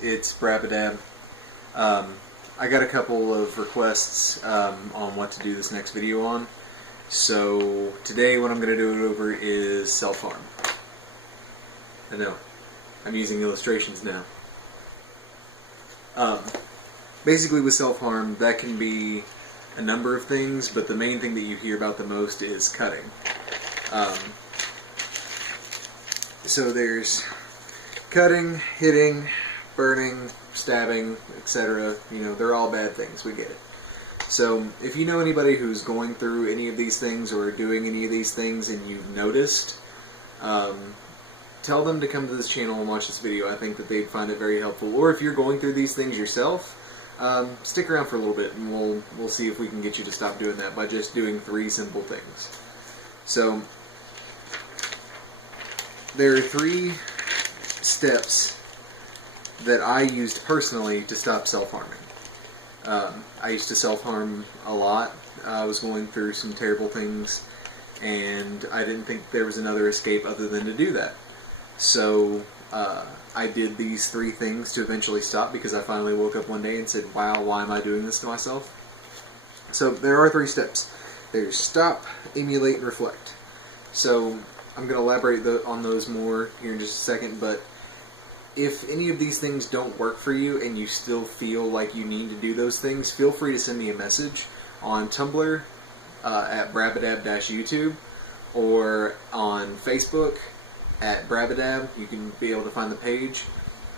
It's Brabadab. I got a couple of requests on what to do this next video on. So today what I'm going to do it over is self-harm. I know, I'm using illustrations now. Basically with self-harm, that can be a number of things, but the main thing that you hear about the most is cutting. So there's cutting, hitting, burning, stabbing, etc. You know, they're all bad things, we get it. So if you know anybody who's going through any of these things or doing any of these things and you've noticed, tell them to come to this channel and watch this video. I think that they'd find it very helpful. Or if you're going through these things yourself, stick around for a little bit and we'll see if we can get you to stop doing that by just doing 3 simple things. So there are 3 steps that I used personally to stop self-harming. I used to self-harm a lot. I was going through some terrible things and I didn't think there was another escape other than to do that. So I did these 3 things to eventually stop because I finally woke up one day and said, wow, why am I doing this to myself? So there are 3 steps. There's stop, emulate, and reflect. So I'm going to elaborate on those more here in just a second, but if any of these things don't work for you and you still feel like you need to do those things, feel free to send me a message on Tumblr at Brabadab-YouTube or on Facebook at Brabadab. You can be able to find the page,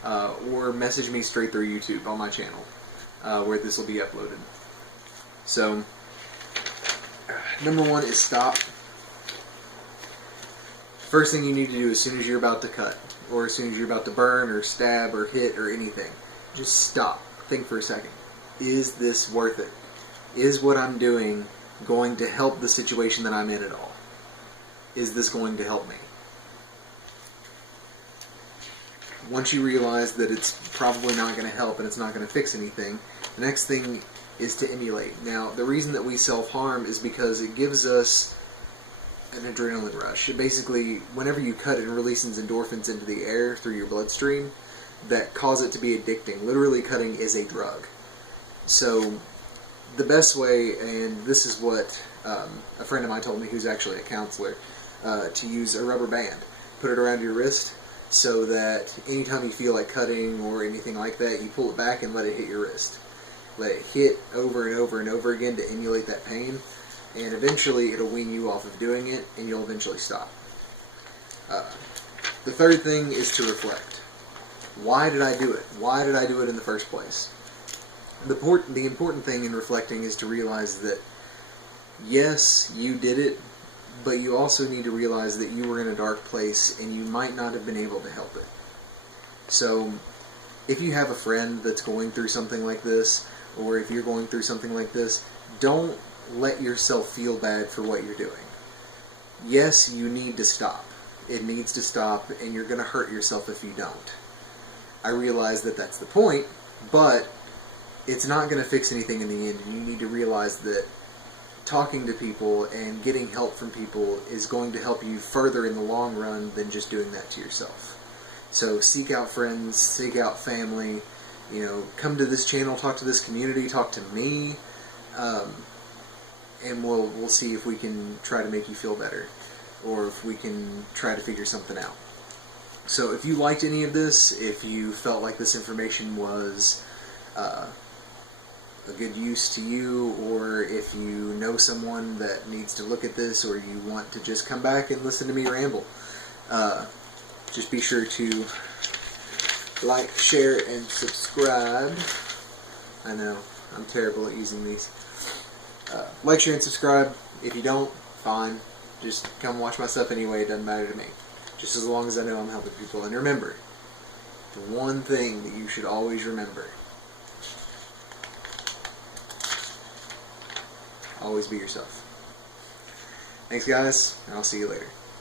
or message me straight through YouTube on my channel where this will be uploaded. So number 1 is stop. First thing you need to do as soon as you're about to cut, or as soon as you're about to burn or stab or hit or anything, just stop. Think for a second. Is this worth it? Is what I'm doing going to help the situation that I'm in at all? Is this going to help me? Once you realize that it's probably not going to help and it's not going to fix anything, the next thing is to emulate. Now, the reason that we self-harm is because it gives us an adrenaline rush. It basically, whenever you cut, it releases endorphins into the air through your bloodstream that cause it to be addicting. Literally, cutting is a drug. So the best way, and this is what a friend of mine told me who's actually a counselor, to use a rubber band. Put it around your wrist so that anytime you feel like cutting or anything like that, you pull it back and let it hit your wrist. Let it hit over and over and over again to emulate that pain. And eventually it'll wean you off of doing it, and you'll eventually stop. The third thing is to reflect. Why did I do it? Why did I do it in the first place? The important thing in reflecting is to realize that, yes, you did it, but you also need to realize that you were in a dark place and you might not have been able to help it. So if you have a friend that's going through something like this, or if you're going through something like this, don't let yourself feel bad for what you're doing. Yes, you need to stop. It needs to stop, and you're going to hurt yourself if you don't. I realize that that's the point, but it's not going to fix anything in the end, and you need to realize that talking to people and getting help from people is going to help you further in the long run than just doing that to yourself. So seek out friends, seek out family, you know, come to this channel, talk to this community, talk to me, and we'll see if we can try to make you feel better, or if we can try to figure something out. So if you liked any of this, if you felt like this information was a good use to you, or if you know someone that needs to look at this, or you want to just come back and listen to me ramble, just be sure to like, share, and subscribe. I know, I'm terrible at using these. Like, share, and subscribe. If you don't, fine. Just come watch my stuff anyway. It doesn't matter to me. Just as long as I know I'm helping people. And remember, the one thing that you should always remember: always be yourself. Thanks, guys, and I'll see you later.